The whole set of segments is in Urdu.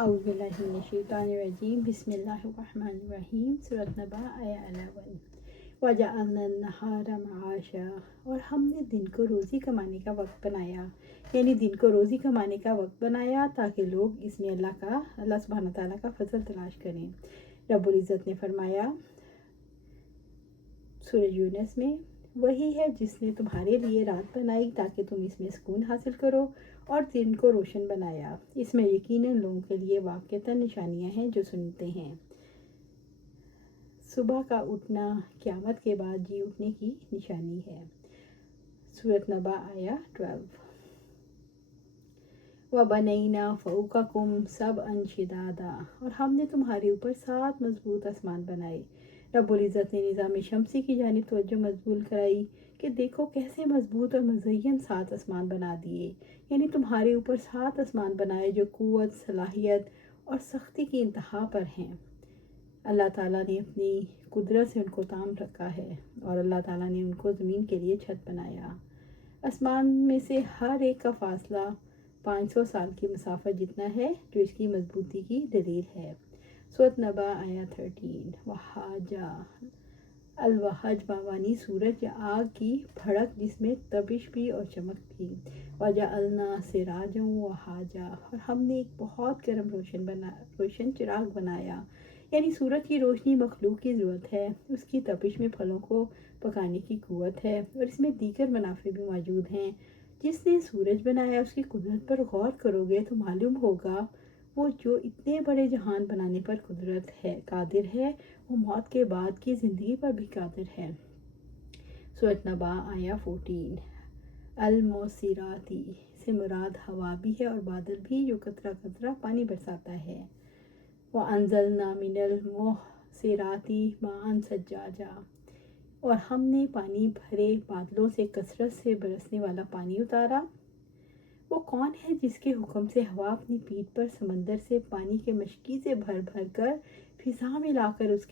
اعوذ باللہ من الشیطان الرجیم بسم اللہ الرحمن الرحیم سورۃ نبا آیہ 11 وجعلنا النہار معاشا، اور ہم نے دن کو روزی کمانے کا وقت بنایا، یعنی دن کو روزی کمانے کا وقت بنایا تاکہ لوگ اس میں اللہ سبحانہ تعالیٰ کا فضل تلاش کریں۔ رب العزت نے فرمایا سورہ یونس میں، وہی ہے جس نے تمہارے لیے رات بنائی تاکہ تم اس میں سکون حاصل کرو، اور دن کو روشن بنایا، اس میں یقیناً لوگوں کے لیے واقعتاً نشانیاں ہیں جو سنتے ہیں۔ صبح کا اٹھنا قیامت کے بعد جی اٹھنے کی نشانی ہے۔ سورۃ نبا آیہ 12 وَبَنَيْنَا فَوْقَكُمْ سَبْعًا شِدَادًا، اور ہم نے تمہارے اوپر 7 مضبوط آسمان بنائے۔ رب العزت نے نظام شمسی کی جانب توجہ مبذول کرائی کہ دیکھو کیسے مضبوط اور مزین 7 آسمان بنا دیے، یعنی تمہارے اوپر 7 آسمان بنائے جو قوت، صلاحیت اور سختی کی انتہا پر ہیں۔ اللہ تعالیٰ نے اپنی قدرت سے ان کو تام رکھا ہے، اور اللہ تعالیٰ نے ان کو زمین کے لیے چھت بنایا۔ آسمان میں سے ہر ایک کا فاصلہ 500 سال کی مسافت جتنا ہے، جو اس کی مضبوطی کی دلیل ہے۔ سورۃ نبا آیہ 13 وحاجہ الوحج باوانی سورج یا آگ کی بھڑک جس میں تپش بھی اور چمک بھی۔ وجعلنا سراجا وحاجا، اور ہم نے ایک بہت گرم روشن چراغ بنایا، یعنی سورج کی روشنی مخلوق کی ضرورت ہے، اس کی تپش میں پھلوں کو پکانے کی قوت ہے، اور اس میں دیگر منافع بھی موجود ہیں۔ جس نے سورج بنایا اس کی قدرت پر غور کرو گے تو معلوم ہوگا وہ جو اتنے بڑے جہان بنانے پر قادر ہے، وہ موت کے بعد کی زندگی پر بھی قادر ہے۔ سورۃ نبا آیہ 14 الموسراتی سے مراد ہوا بھی ہے اور بادل بھی، جو قطرہ قطرہ پانی برساتا ہے۔ وَأَنزَلْنَا مِنَ الْمُعْصِرَاتِ مَاءً ثَجَّاجًا، اور ہم نے پانی بھرے بادلوں سے کثرت سے برسنے والا پانی اتارا۔ وہ کون ہے جس کے حکم سے ہوا اپنی پیٹھ پر سمندر سے پانی کے مشکی سے بھر بھر کر فضا میں لا کر اس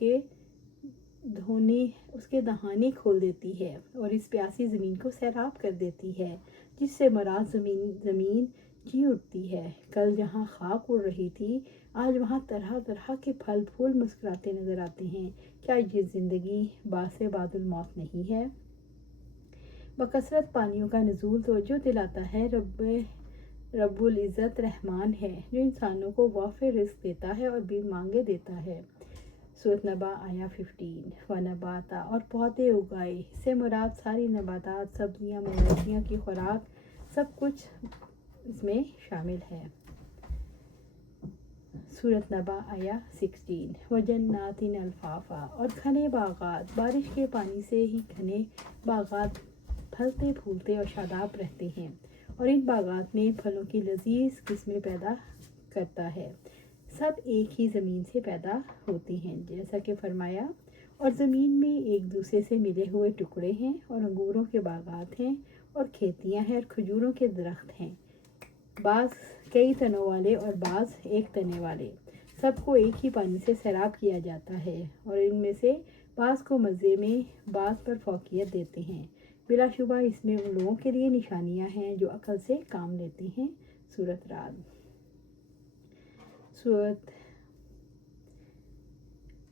کے دہانے کھول دیتی ہے، اور اس پیاسی زمین کو سیراب کر دیتی ہے، جس سے مراد زمین جی اٹھتی ہے۔ کل جہاں خاک اڑ رہی تھی، آج وہاں طرح طرح کے پھل پھول مسکراتے نظر آتے ہیں۔ کیا یہ زندگی باعث بعد الموت نہیں ہے؟ بکثرت پانیوں کا نزول توجہ دلاتا ہے رب العزت رحمان ہے، جو انسانوں کو وافر رزق دیتا ہے اور بھی مانگے دیتا ہے۔ سورۃ نبا آیہ 15 ونباتا، اور پودے اگائے، اس سے مراد ساری نباتات، سبزیاں، مویشیاں کی خوراک، سب کچھ اس میں شامل ہے۔ سورۃ نبا آیہ 16 وجنات الفافا، اور گھنے باغات، بارش کے پانی سے ہی گھنے باغات پھلتے پھولتے اور شاداب رہتے ہیں، اور ان باغات میں پھلوں کی لذیذ قسمیں پیدا کرتا ہے، سب ایک ہی زمین سے پیدا ہوتی ہیں، جیسا کہ فرمایا، اور زمین میں ایک دوسرے سے ملے ہوئے ٹکڑے ہیں، اور انگوروں کے باغات ہیں، اور کھیتیاں ہیں، اور کھجوروں کے درخت ہیں، بعض کئی تنوں والے اور بعض ایک تنے والے، سب کو ایک ہی پانی سے سیراب کیا جاتا ہے، اور ان میں سے بعض کو مزے میں بعض پر فوقیت دیتے ہیں۔ بلا شبہ اس میں ان لوگوں کے لیے نشانیاں ہیں جو عقل سے کام لیتے ہیں۔ سورۃ رعد۔ سورۃ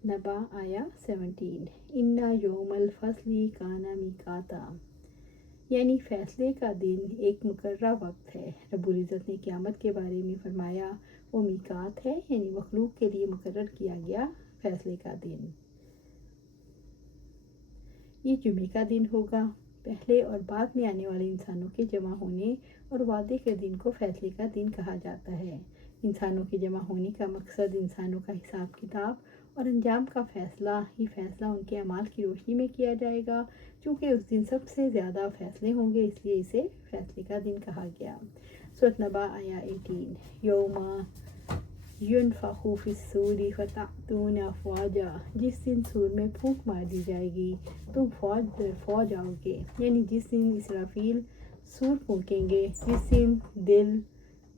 نبا آیہ 17 اِنَّ یوم الفصل کان میقاتا، یعنی فیصلے کا دن ایک مقررہ وقت ہے۔ رب العزت نے قیامت کے بارے میں فرمایا وہ میقات ہے، یعنی مخلوق کے لیے مقرر کیا گیا فیصلے کا دن۔ یہ جمعے کا دن ہوگا۔ پہلے اور بعد میں آنے والے انسانوں کے جمع ہونے اور وعدے کے دن کو فیصلے کا دن کہا جاتا ہے۔ انسانوں کے جمع ہونے کا مقصد انسانوں کا حساب کتاب اور انجام کا فیصلہ، یہ فیصلہ ان کے اعمال کی روشنی میں کیا جائے گا۔ چونکہ اس دن سب سے زیادہ فیصلے ہوں گے، اس لیے اسے فیصلے کا دن کہا گیا۔ سورۃ نبا آیہ 18 یوم ينفخ فی الصور فتأتون افواجا، جس دن سور میں پھونک مار دی جائے گی تم فوج در فوج آؤ گے، یعنی جس دن اسرافیل سور پھونکیں گے، جس دن دل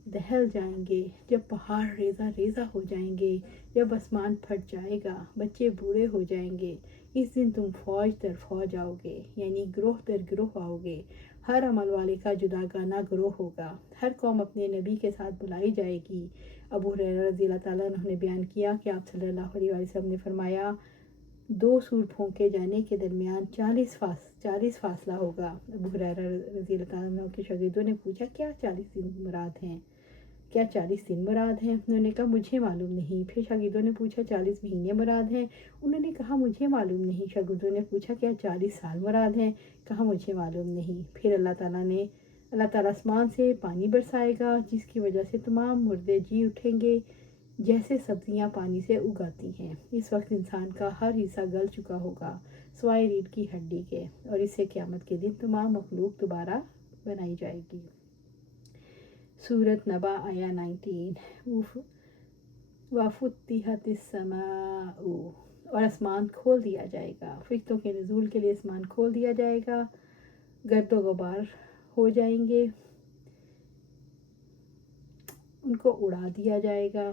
دہل جائیں گے، جب پہاڑ ریزہ ریزہ ہو جائیں گے، جب آسمان پھٹ جائے گا، بچے بوڑھے ہو جائیں گے، اس دن تم فوج در فوج آؤ گے، یعنی گروہ در گروہ آؤ گے، ہر عمل والے کا جداگانہ گروہ ہوگا، ہر قوم اپنے نبی کے ساتھ بلائی جائے گی۔ ابو ہریرہ رضی اللہ تعالیٰ عنہ نے بیان کیا کہ آپ صلی اللہ علیہ وسلم نے فرمایا 2 سور پھونکے جانے کے درمیان 40 فاصلہ ہوگا۔ ابو ہریرہ رضی اللہ تعالیٰ عنہ کے شاگردوں نے پوچھا کیا 40 دن مراد ہیں؟ کیا 40 دن مراد ہیں؟ انہوں نے کہا مجھے معلوم نہیں۔ پھر شاگردوں نے پوچھا 40 مہینے مراد ہیں؟ انہوں نے کہا مجھے معلوم نہیں۔ شاگردوں نے پوچھا کیا 40 سال مراد ہیں؟ کہا مجھے معلوم نہیں۔ پھر اللہ تعالیٰ آسمان سے پانی برسائے گا جس کی وجہ سے تمام مردے جی اٹھیں گے جیسے سبزیاں پانی سے اگاتی ہیں۔ اس وقت انسان کا ہر حصہ گل چکا ہوگا سوائے ریڑھ کی ہڈی کے، اور اس سے قیامت کے دن تمام مخلوق دوبارہ بنائی جائے گی۔ سورۃ نبا آیا 19 وَفُتِحَتِ السَّمَاءُ، اور آسمان کھول دیا جائے گا۔ فرشتوں کے نزول کے لیے آسمان کھول دیا جائے گا، گرد و غبار ہو جائیں گے، ان کو اڑا دیا جائے گا۔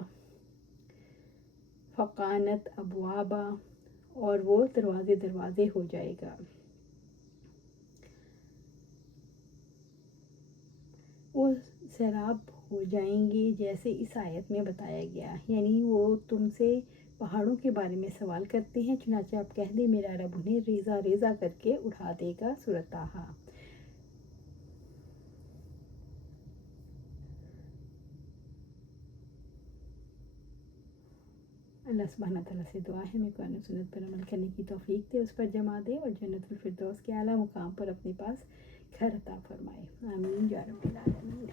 فَقَانَتْ أَبْوَابًا، اور وہ دروازے ہو جائے گا۔ وہ سیراب ہو جائیں گے جیسے اس آیت میں بتایا گیا، یعنی وہ تم سے پہاڑوں کے بارے میں سوال کرتے ہیں، چنانچہ آپ کہہ دیں میرا رب انہیں ریزہ ریزہ کر کے اٹھا دے گا۔ سورۃ طٰہٰ۔ اللہ سبحانہ تعالیٰ سے دعا ہے میں قرآن و سنت پر عمل کرنے کی توفیق دے، اس پر جمع دے، اور جنت الفردوس کے اعلیٰ مقام پر اپنے پاس گھر عطا فرمائے۔ آمین یا رب العالمین۔